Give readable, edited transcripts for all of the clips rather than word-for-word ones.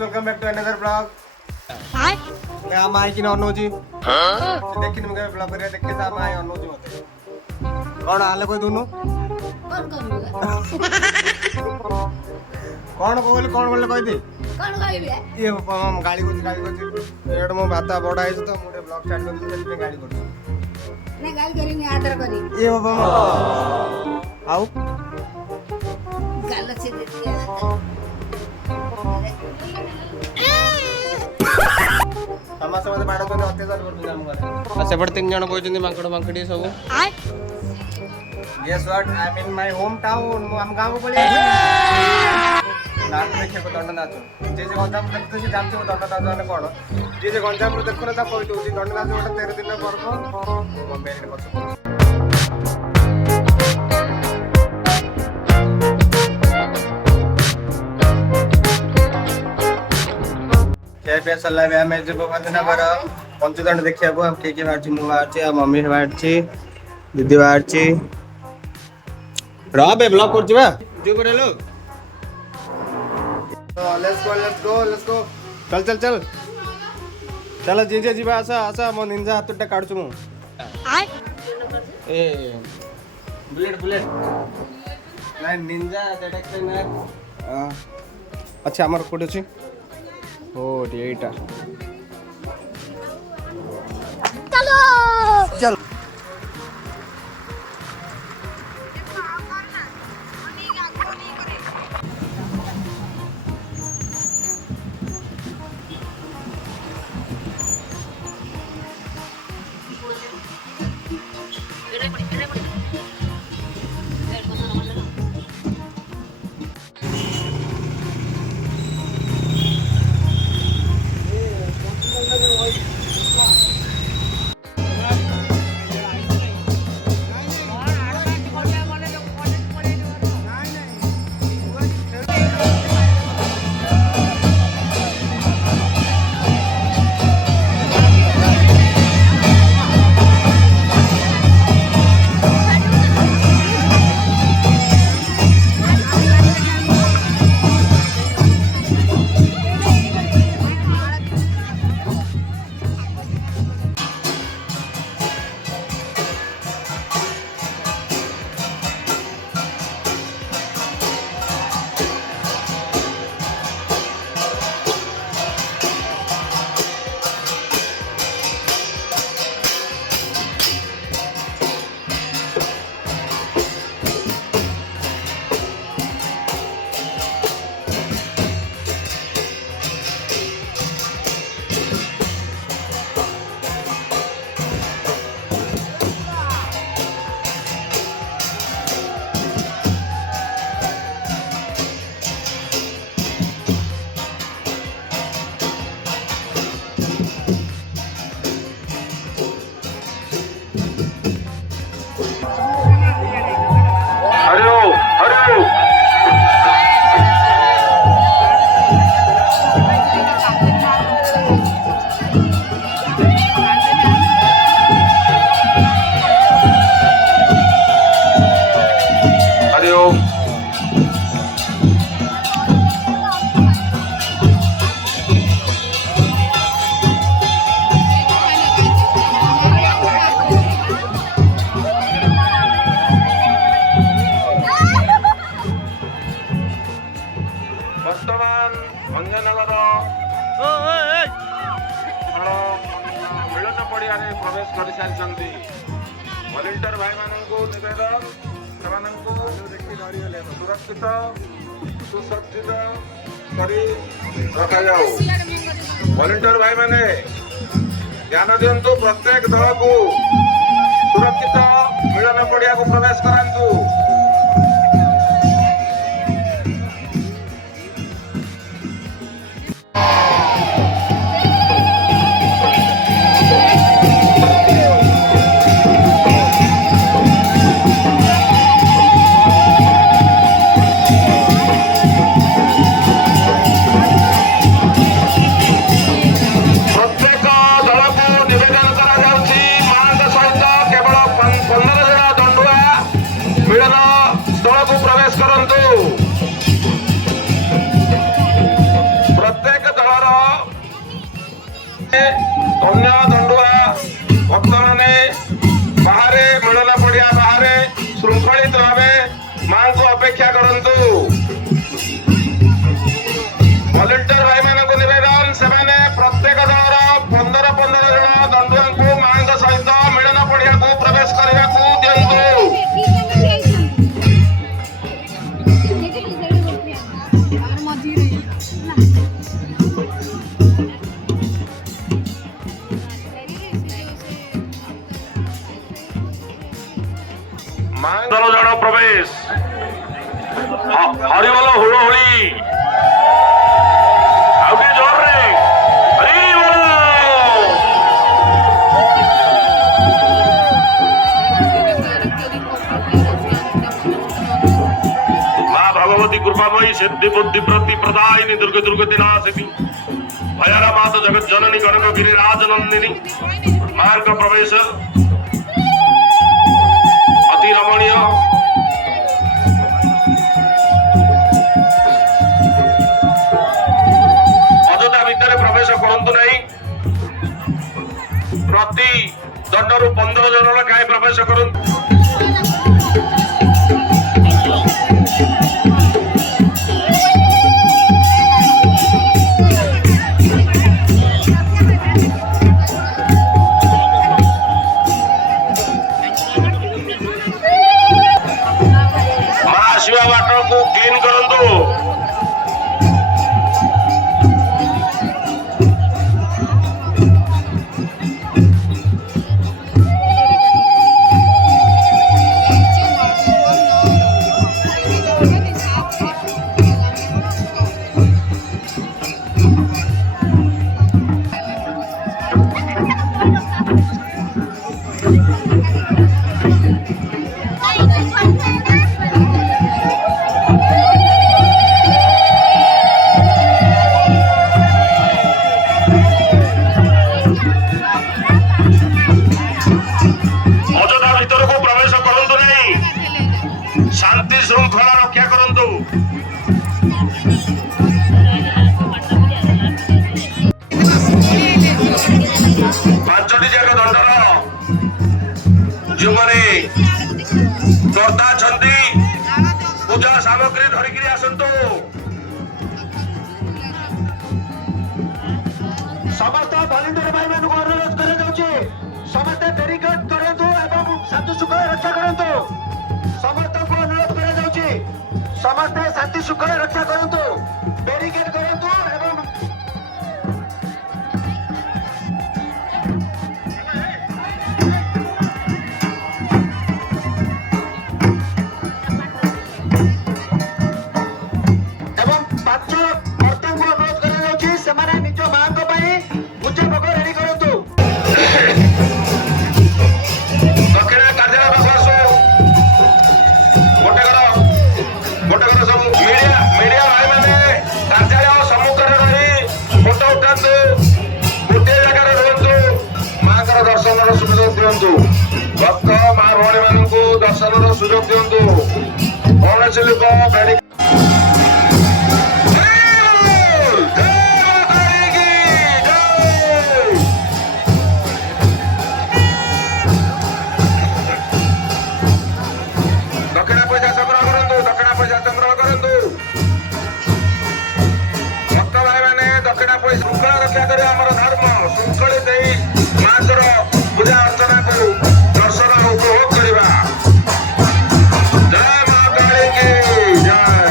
Welcome back to another blog. मैं आ माई की नॉनो जी देखिन मुगे ब्लॉग करे देख के सा माई नॉनो जी मते कौन आले कोई दोनों कौन कौन बोले कोई दे कहबे ये गाड़ी को एड मो भाता बड़ा है तो मुडे ब्लॉग स्टार्ट कर दिस पे गाड़ी कर ने गाल करी ने आदर करी ये बाबा आओ गाल से देती है समाज मते बाडा तो अत्याचार करतो हम घर अच्छा बड तीन जण कोइचंदी मांकड मांकडी सब guess what I am in my home town हम गांव को बोले नाच देखे को दंड नाच जे जे गंजाम देखते से जानते हो दंड नाच माने कोन जे जे गंजाम रो देखो ना ता कोइ दोती दंड नाच गोटे 13 दिन पर्व बॉम्बे रे बस क्या पे चल रहा है मैं जब बंदना कर पंचदंड देखिया को हम के बाहर मु बाहर आ मम्मी बाहर दीदी बाहर रहा बे ब्लॉग कर जीवा जो करे लोग तो लेट्स गो चल चलो जीजे जीवा आसा मो निंजा हातटा काढछु मु ए बुलेट नाही निंजा दैट ना अच्छा हमर कोड अछि ओ एटा चल ବର୍ତ୍ତମାନ ଭଞ୍ଜନଗର ମିଳନ ପଡ଼ିଆରେ ପ୍ରବେଶ କରିସାରିଛନ୍ତି। ଭଲେଣ୍ଟିୟର ଭାଇମାନଙ୍କୁ ନିବେଦନ ସେମାନଙ୍କୁ ସୁରକ୍ଷିତ ସୁସଜ୍ଜିତ କରି ରଖାଯାଉ। ଭଲେଣ୍ଟିୟର ଭାଇମାନେ ଧ୍ୟାନ ଦିଅନ୍ତୁ, ପ୍ରତ୍ୟେକ ଦଳକୁ ସୁରକ୍ଷିତ ମିଳନ ପଡ଼ିଆକୁ ପ୍ରବେଶ କରାନ୍ତୁ। କନ୍ୟା ଦଣ୍ଡୁଆ ଭକ୍ତମାନେ ବାହାରେ ମିଳନ ପଡ଼ିଆ ବାହାରେ ଶୃଙ୍ଖଳିତ ଭାବେ ମାଙ୍କୁ ଅପେକ୍ଷା କରନ୍ତୁ। ଭଲେଣ୍ଟିୟର ଭାଇମାନଙ୍କୁ ନିବେଦନ, ସେମାନେ ପ୍ରତ୍ୟେକ ଦଳର 15 ଜଣ ଦଣ୍ଡୁଆଙ୍କୁ ମାଙ୍କ ସହିତ ମିଳନ ପଡ଼ିଆକୁ ପ୍ରବେଶ କରିବାକୁ ଦିଅନ୍ତୁ। ମାଙ୍କର ଜଣ ପ୍ରବେଶ ହରିବୋଲ ହୁଳହୁଳି ଆଉ ଟିକେ ଜୋରରେ ହରିବୋଲ। ମା ଭଗବତୀ କୃପାମୟୀ ସିଦ୍ଧି ବୁଦ୍ଧି ପ୍ରତି ପ୍ରଦାୟିନୀ ଦୁର୍ଗ ଦୁର୍ଗତି ନାଶିନୀ ଭୟାର ମାତ ଜଗତ ଜନନୀ କନକ ଗିରିରାଜ ନନ୍ଦିନୀ ମାଙ୍କ ପ୍ରବେଶ ଅତି ରମଣୀୟ। ଅଯୋଧ୍ୟା ଭିତରେ ପ୍ରବେଶ କରନ୍ତୁ ନାହିଁ। ପ୍ରତି ଦଣ୍ଡରୁ 15 ଜଣ ଲେଖାଏଁ ପ୍ରବେଶ କରନ୍ତୁ। ବାଟକୁ କ୍ଲିନ୍ କରନ୍ତୁ। शांति श्रृंखला रक्षा करंतु। पांचटी जाक दंडर जो मैंने कर्ता छंती पूजा सामग्री धरिक आसतु। समस्त भलेंटियर भाई मान अनुरोध कर समस्त बैरिकेड करंतु एवं शांति श्रृंखला रक्षा करंतु। समस्त को अनुरोध कर समस्त शांति श्रृंखला रक्षा करंतु, बैरिकेड करंतु एवं पांच भक्तों को अनुरोध कर निज मां पूजा भोग रेडी करंतु। दक्षिणा कार्यालय पास मीडिया भाई मैंने कार्यालय सम्मुखें रही फोटो उठातु, गोटे जगह रुहतु, माँ दर्शन सुविधा दिंतु। भक्त माँ भौणी मान दर्शन सुजोग दिंतु। कौन लोक दक्षिणा पैसा संग्रह करंतु, दक्षिणा पैसा संग्रह करंतु। भक्त भाई मैंने दक्षिणा पैसा श्रृंखला रक्षा कर धर्म श्रृंखलित माँर पूजा अर्चना को दर्शन उपभोग करवा। जय मां काली की जय।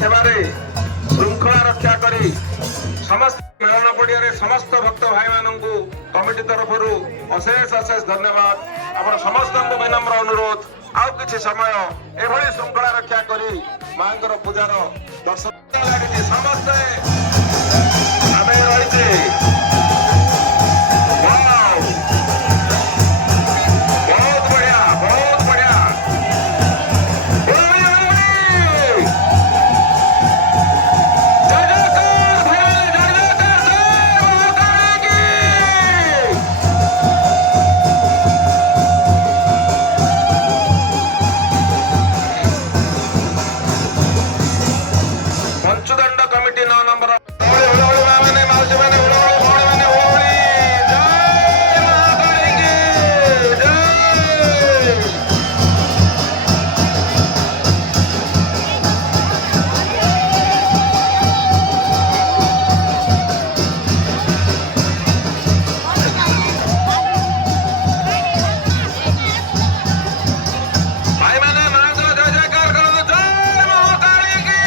ସେବାରେ ଶୃଙ୍ଖଳା ରକ୍ଷା କରି ସମସ୍ତ ମେଳନ ପଡ଼ିଆରେ ସମସ୍ତ ଭକ୍ତ ଭାଇମାନଙ୍କୁ କମିଟି ତରଫରୁ ଅଶେଷ ଅଶେଷ ଧନ୍ୟବାଦ। ଆପଣ ସମସ୍ତଙ୍କୁ ବିନମ୍ର ଅନୁରୋଧ ଆଉ କିଛି ସମୟ ଏଭଳି ଶୃଙ୍ଖଳା ରକ୍ଷା କରି ମାଙ୍କର ପୂଜାର ଦର୍ଶନ ଲାଗିଛି। ସମସ୍ତେ ଆମେ ରହିଛେ। ବହୁତ ବଢିଆ, ବହୁତ ବଢିଆ। ଜୟ ଜଗନ୍ନାଥ ଭାଇ, ଜୟ ଜଗନ୍ନାଥ, ଜୟ ପଞ୍ଚୁଦଣ୍ଡ କମିଟି 9 ନମ୍ବର ମାନେ ମାଉସୀ ମାନେ ଭଉଣୀ ମାନେ ଜୟ ମହାକାଳୀ କି ଜୟ। ଭାଇମାନେ ମାଙ୍କର ଜୟ ଜୟକାର କରନ୍ତୁ। ଜୟ ମହାକାଳୀ କି।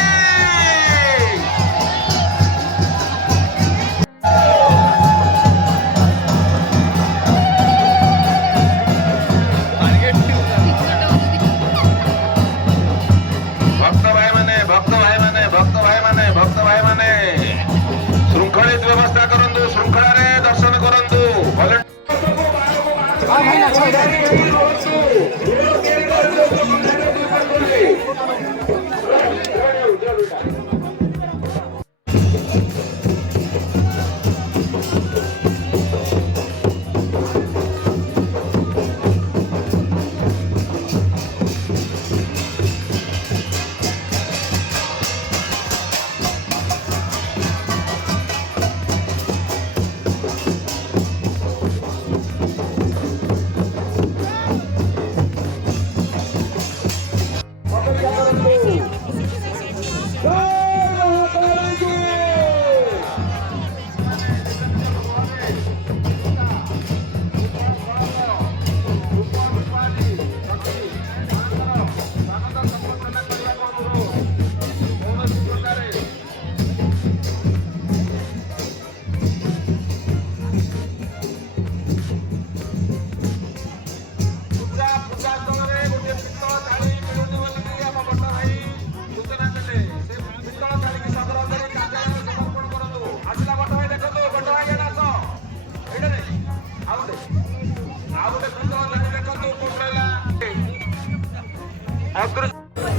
ଭକ୍ତ ଭାଇମାନେ ଶୃଙ୍ଖଳିତ ବ୍ୟବସ୍ଥା କରନ୍ତୁ, ଶୃଙ୍ଖଳାରେ ଦର୍ଶନ କରନ୍ତୁ।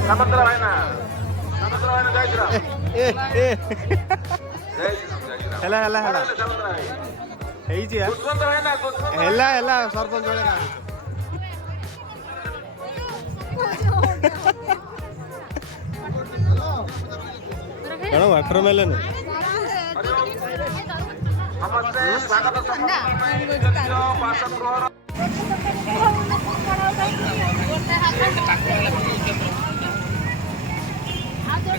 ସାମନ୍ତରା ଭାଇନା ଯାଇଥିଲା। ହେଲା ହେଲା ହେଲା ହେଇଛି ହେଲା ହେଲା ସରପଞ୍ଚ ବେଳେ କଣ ୱାଟର ମେଲନ ସମସ୍ତେ ସ୍ୱାଗତ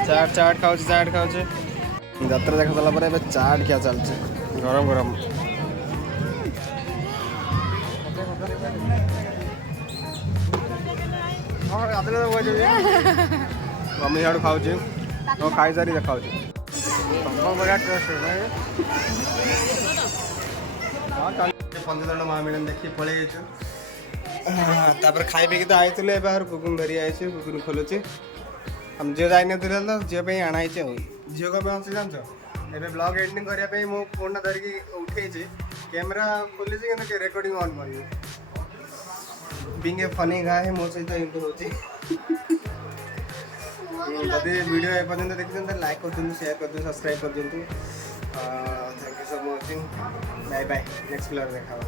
ଚାଟ ଚାଟ ଖାଉଛି ଯାତ୍ରା ଦେଖା ସାରିଲା ପରେ ଏବେ ଚାଟ ଖିଆ ଚାଲିଛି ଗରମ ଗରମ। ମମି ସିଆଡ଼ୁ ଖାଉଛି ଆଉ ଖାଇସାରି ଦେଖାଉଛି। ପଞ୍ଚଦଣ୍ଡ ମହାମିଳନ ଦେଖି ପଳେଇ ଯାଇଛୁ। ତାପରେ ଖାଇ ପିଇକି ତ ଆଇଥିଲୁ ଏବେ ଆହୁରି କୁକୁନ ଧରି ଆଇଛୁ କୁକୁନ ଖୋଲୁଛି। ଆମେ ଝିଅ ଯାଇନଥିଲେ ତ ଝିଅ ପାଇଁ ଅଣା ହେଇଛି ଆଉ। ଝିଅ କ'ଣ ପାଇଁ ଅଛି ଜାଣିଛ? ଏବେ ବ୍ଲଗ ଏଡିଟିଂ କରିବା ପାଇଁ ମୁଁ ଫୋନ୍ଟା ଧରିକି ଉଠେଇଛି କ୍ୟାମେରା ଖୋଲିଛି କିନ୍ତୁ ରେକର୍ଡ଼ିଂ ଅନ୍ କରିନି। ବିଙ୍ଗ ଏ ଫନି ଗାଏ ମୋ ସହିତ ଏମିତି ହେଉଛି। ଯଦି ଭିଡ଼ିଓ ଏପର୍ଯ୍ୟନ୍ତ ଦେଖିଛନ୍ତି ତାହେଲେ ଲାଇକ୍ କରିଦିଅନ୍ତୁ, ସେୟାର କରିଦିଅନ୍ତୁ, ସବସ୍କ୍ରାଇବ୍ କରିଦିଅନ୍ତୁ। Thank you so much watching. Bye bye, next ବ୍ଲଗରେ ଦେଖା ହବ।